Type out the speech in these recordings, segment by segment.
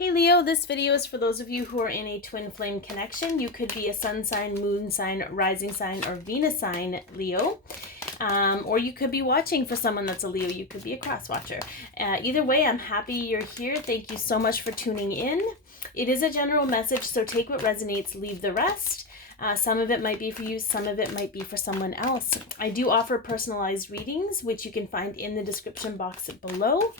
Hey Leo, this video is for those of you who are in a twin flame connection. You could be a sun sign, moon sign, rising sign, or Venus sign Leo. Or you could be watching for someone that's a Leo. You could be a cross watcher. Either way, I'm happy you're here. Thank you so much for tuning in. It is a general message, so take what resonates, leave the rest. Some of it might be for you, some of it might be for someone else. I do offer personalized readings, which you can find in the description box below.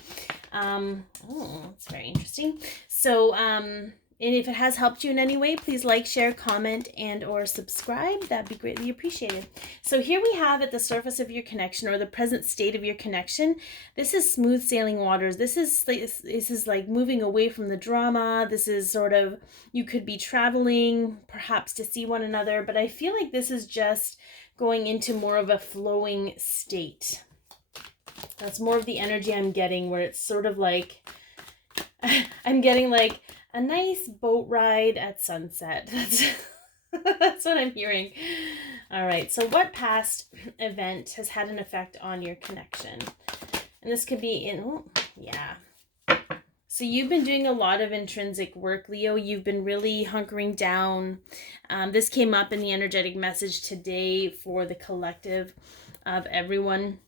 That's very interesting. So, and if it has helped you in any way, please like, share, comment, and or subscribe. That'd be greatly appreciated. So here we have at the surface of your connection, or the present state of your connection. This is smooth sailing waters. This is like moving away from the drama. This is sort of, you could be traveling perhaps to see one another, but I feel like this is just going into more of a flowing state. That's more of the energy I'm getting, where it's sort of like, I'm getting like a nice boat ride at sunset. That's what I'm hearing. All right, so what past event has had an effect on your connection? And this could be in, So you've been doing a lot of intrinsic work, Leo. You've been really hunkering down. This came up in the energetic message today for the collective of everyone.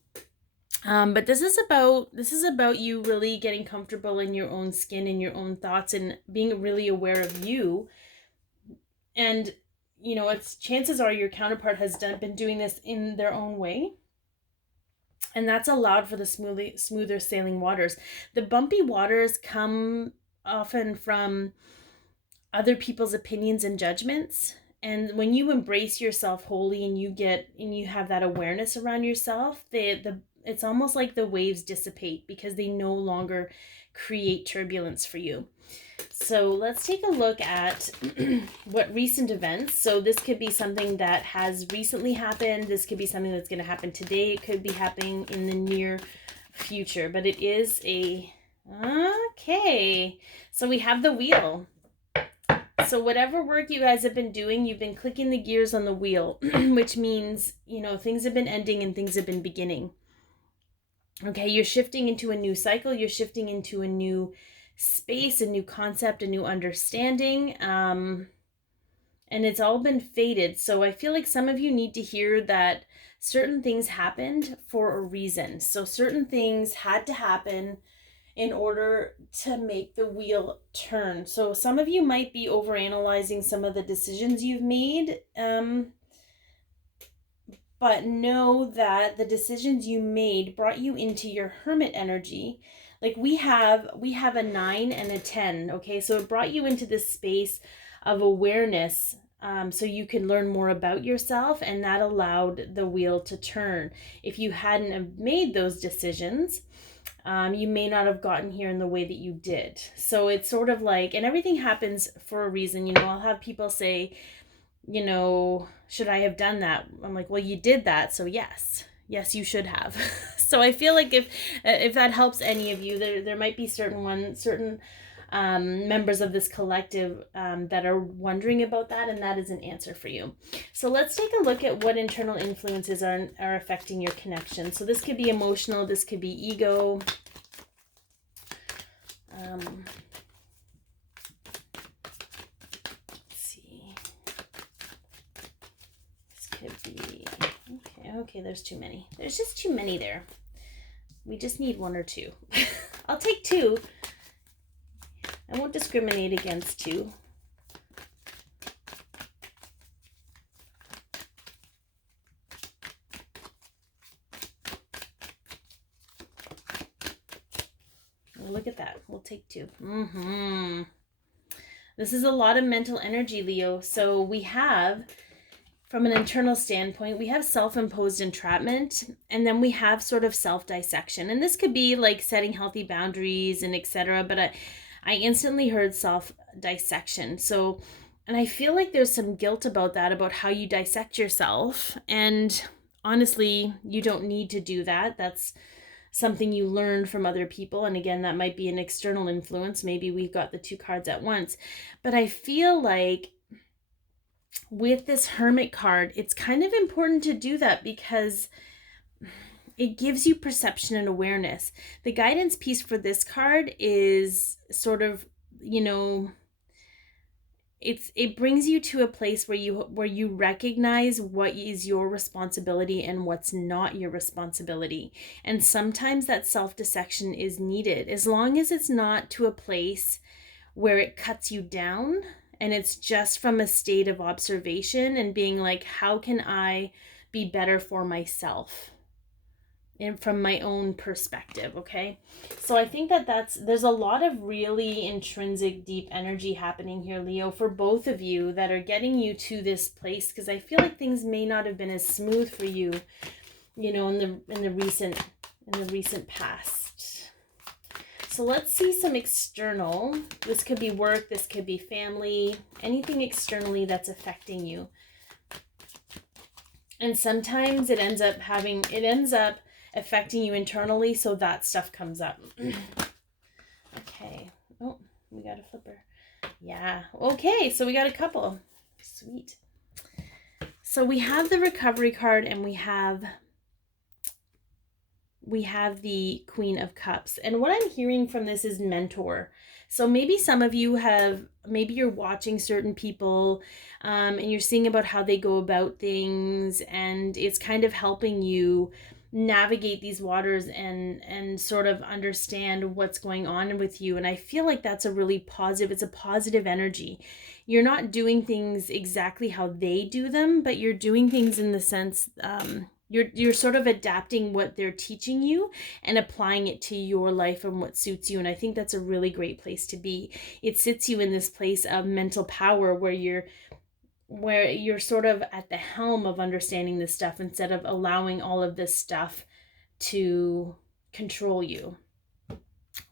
But this is about you really getting comfortable in your own skin and your own thoughts and being really aware of you. And, you know, it's chances are your counterpart has been doing this in their own way. And that's allowed for the smoother sailing waters. The bumpy waters come often from other people's opinions and judgments. And when you embrace yourself wholly and you have that awareness around yourself, it's almost like the waves dissipate because they no longer create turbulence for you. So let's take a look at what recent events. So this could be something that has recently happened. This could be something that's going to happen today. It could be happening in the near future, but it is okay. So we have the wheel. So whatever work you guys have been doing, you've been clicking the gears on the wheel, which means, you know, things have been ending and things have been beginning. Okay, you're shifting into a new cycle. You're shifting into a new space, a new concept, a new understanding. And it's all been fated. So I feel like some of you need to hear that certain things happened for a reason. So certain things had to happen in order to make the wheel turn. So some of you might be overanalyzing some of the decisions you've made. But know that the decisions you made brought you into your hermit energy. Like we have a 9 and a 10, okay? So it brought you into this space of awareness, so you can learn more about yourself, and that allowed the wheel to turn. If you hadn't have made those decisions, you may not have gotten here in the way that you did. So it's sort of like, and everything happens for a reason. You know, I'll have people say, you know, should I have done that? I'm like, well, you did that, so yes, you should have. So I feel like if that helps any of you, there might be certain members of this collective that are wondering about that, and that is an answer for you. So let's take a look at what internal influences are affecting your connection. So this could be emotional, this could be ego. Okay, there's too many. There's just too many there. We just need one or two. I'll take two. I won't discriminate against two. Look at that. We'll take two. This is a lot of mental energy, Leo. So we have, from an internal standpoint, we have self-imposed entrapment, and then we have sort of self-dissection. And this could be like setting healthy boundaries and etc. But I instantly heard self-dissection. So, and I feel like there's some guilt about that, about how you dissect yourself. And honestly, you don't need to do that. That's something you learned from other people. And again, that might be an external influence. Maybe we've got the two cards at once. But I feel like with this Hermit card, it's kind of important to do that because it gives you perception and awareness. The guidance piece for this card is sort of you know, it brings you to a place where you recognize what is your responsibility and what's not your responsibility. And sometimes that self-dissection is needed, as long as it's not to a place where it cuts you down, and it's just from a state of observation and being like, how can I be better for myself? And from my own perspective, okay? So I think there's a lot of really intrinsic, deep energy happening here, Leo, for both of you that are getting you to this place, because I feel like things may not have been as smooth for you, you know, in the recent past. So let's see some external. This could be work, this could be family, anything externally that's affecting you. And sometimes it ends up affecting you internally, so that stuff comes up. Okay. Oh, we got a flipper. Yeah. Okay, so we got a couple. Sweet. So we have the recovery card, and we have the Queen of Cups. And what I'm hearing from this is mentor. So maybe some of you maybe you're watching certain people, and you're seeing about how they go about things, and it's kind of helping you navigate these waters and sort of understand what's going on with you. And I feel like that's it's a positive energy. You're not doing things exactly how they do them, but you're doing things in the sense, you're sort of adapting what they're teaching you and applying it to your life and what suits you. And I think that's a really great place to be. It sits you in this place of mental power where you're sort of at the helm of understanding this stuff instead of allowing all of this stuff to control you.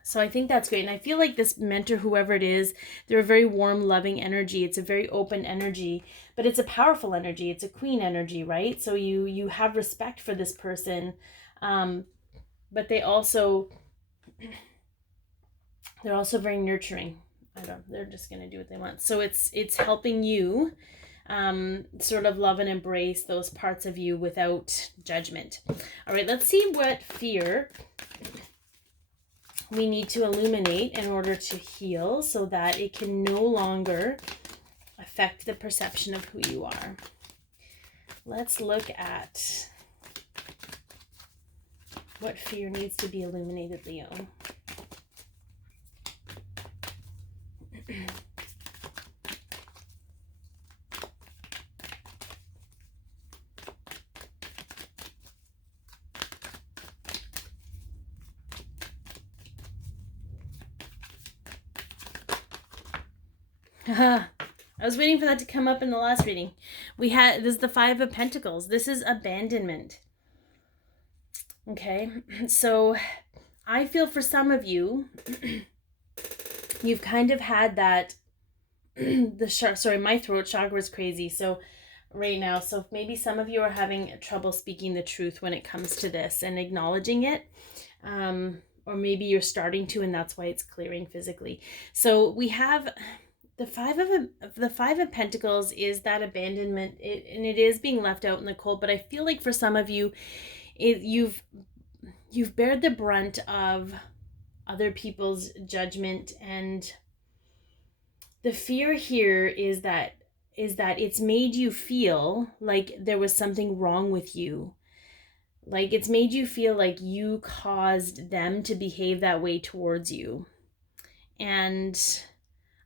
So I think that's great. And I feel like this mentor, whoever it is, they're a very warm, loving energy. It's a very open energy, but it's a powerful energy. It's a queen energy, right? So you have respect for this person, but they're also very nurturing. They're just going to do what they want. So it's helping you sort of love and embrace those parts of you without judgment. All right, let's see what fear we need to illuminate in order to heal so that it can no longer affect the perception of who you are. Let's look at what fear needs to be illuminated, Leo. I was waiting for that to come up in the last reading. This is the Five of Pentacles. This is abandonment. Okay, so I feel for some of you, you've kind of had that, my throat chakra is crazy. So right now, so maybe some of you are having trouble speaking the truth when it comes to this and acknowledging it. Or maybe you're starting to, and that's why it's clearing physically. So we have the Five of Pentacles is that abandonment, and it is being left out in the cold. But I feel like for some of you, you've bared the brunt of other people's judgment, and the fear here is that it's made you feel like there was something wrong with you. Like it's made you feel like you caused them to behave that way towards you. And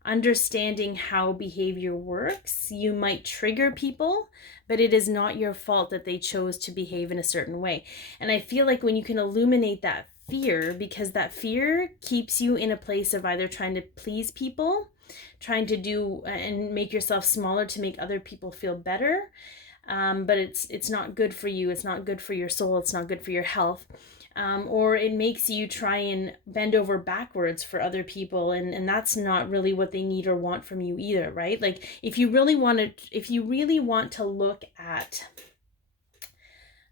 understanding how behavior works, you might trigger people, but it is not your fault that they chose to behave in a certain way. And I feel like when you can illuminate that fear, because that fear keeps you in a place of either trying to please people, trying to do and make yourself smaller to make other people feel better, but it's not good for you, it's not good for your soul, it's not good for your health. Or it makes you try and bend over backwards for other people, and that's not really what they need or want from you either, right? Like if you really want to look at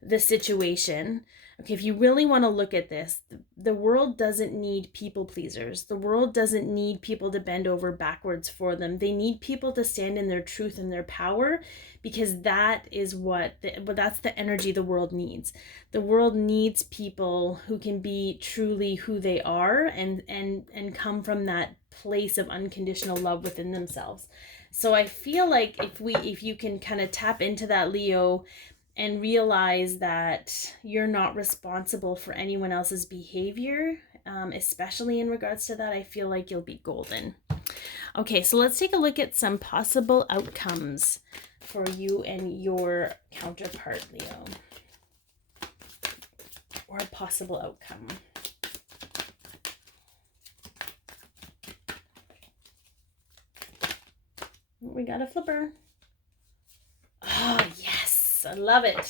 the situation, okay, if you really want to look at this, the world doesn't need people pleasers. The world doesn't need people to bend over backwards for them. They need people to stand in their truth and their power, because that is that's the energy the world needs. The world needs people who can be truly who they are and come from that place of unconditional love within themselves. So I feel like if you can kind of tap into that, Leo, and realize that you're not responsible for anyone else's behavior, especially in regards to that, I feel like you'll be golden. Okay, so let's take a look at some possible outcomes for you and your counterpart, Leo. Or a possible outcome. We got a flipper. Oh, yes. I love it.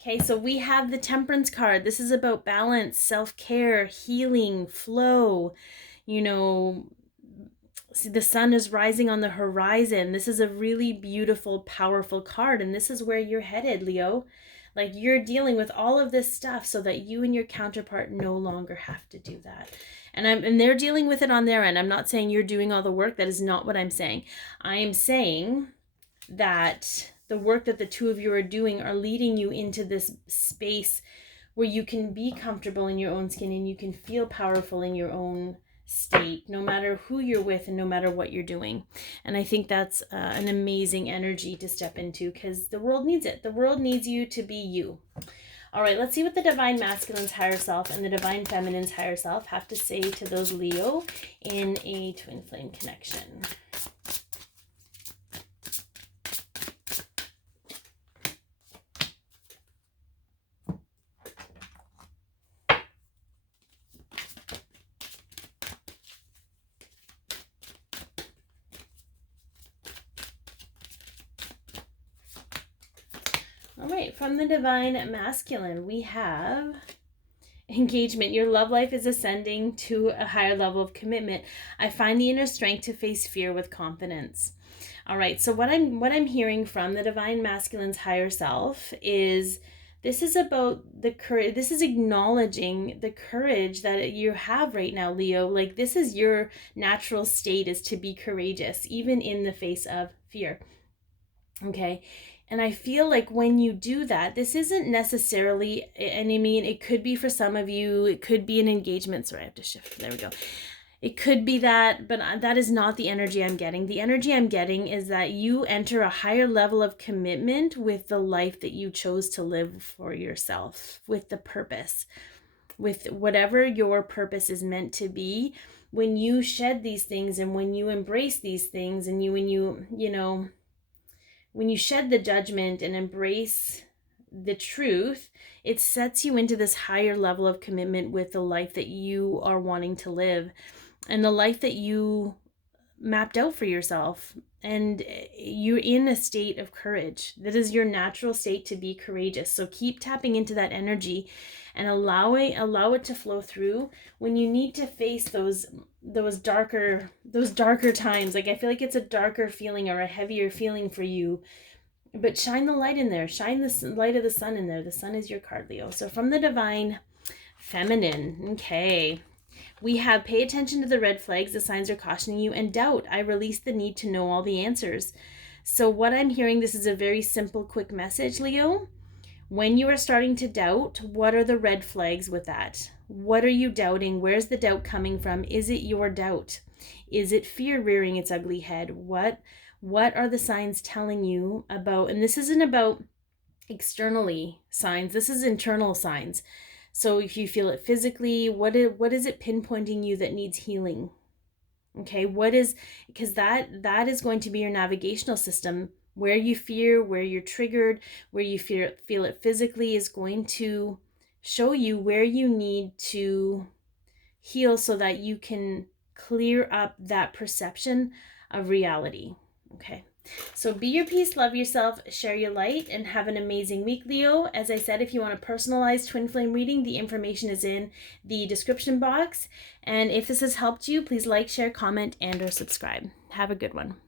Okay, so we have the Temperance card. This is about balance, self-care, healing, flow. You know, see, the sun is rising on the horizon. This is a really beautiful, powerful card, and this is where you're headed, Leo. Like, you're dealing with all of this stuff so that you and your counterpart no longer have to do that. And they're dealing with it on their end. I'm not saying you're doing all the work. That is not what I'm saying. I am saying that the work that the two of you are doing are leading you into this space where you can be comfortable in your own skin and you can feel powerful in your own state, no matter who you're with and no matter what you're doing. And I think that's an amazing energy to step into, because the world needs it. The world needs you to be you. All right, let's see what the Divine Masculine's higher self and the Divine Feminine's higher self have to say to those Leo in a twin flame connection. All right, from the Divine Masculine, we have engagement. Your love life is ascending to a higher level of commitment. I find the inner strength to face fear with confidence. All right, so what I'm hearing from the Divine Masculine's higher self is this is about the courage. This is acknowledging the courage that you have right now, Leo. Like, this is your natural state, is to be courageous, even in the face of fear. Okay. And I feel like when you do that, this isn't necessarily, and I mean, it could be for some of you, it could be an engagement. Sorry, I have to shift. There we go. It could be that, but that is not the energy I'm getting. The energy I'm getting is that you enter a higher level of commitment with the life that you chose to live for yourself, with the purpose, with whatever your purpose is meant to be. When you shed these things and when you embrace these things and when you shed the judgment and embrace the truth, it sets you into this higher level of commitment with the life that you are wanting to live and the life that you mapped out for yourself. And you're in a state of courage. That is your natural state, to be courageous. So keep tapping into that energy and allow it to flow through when you need to face those darker times. Like, I feel like it's a darker feeling or a heavier feeling for you, but shine the light in there. Shine the light of the sun in there. The sun is your card, Leo. So from the Divine Feminine, okay, we have pay attention to the red flags. The signs are cautioning you, and doubt. I release the need to know all the answers. So what I'm hearing, this is a very simple, quick message, Leo. When you are starting to doubt, what are the red flags with that? What are you doubting? Where's the doubt coming from? Is it your doubt? Is it fear rearing its ugly head? What are the signs telling you about? And this isn't about externally signs. This is internal signs. So if you feel it physically, what is it pinpointing you that needs healing? Okay, because that is going to be your navigational system. Where you fear, where you're triggered, where you feel it physically is going to show you where you need to heal so that you can clear up that perception of reality. Okay, so be your peace, love yourself, share your light, and have an amazing week, Leo. As I said, if you want a personalized twin flame reading, the information is in the description box. And if this has helped you, please like, share, comment, and or subscribe. Have a good one.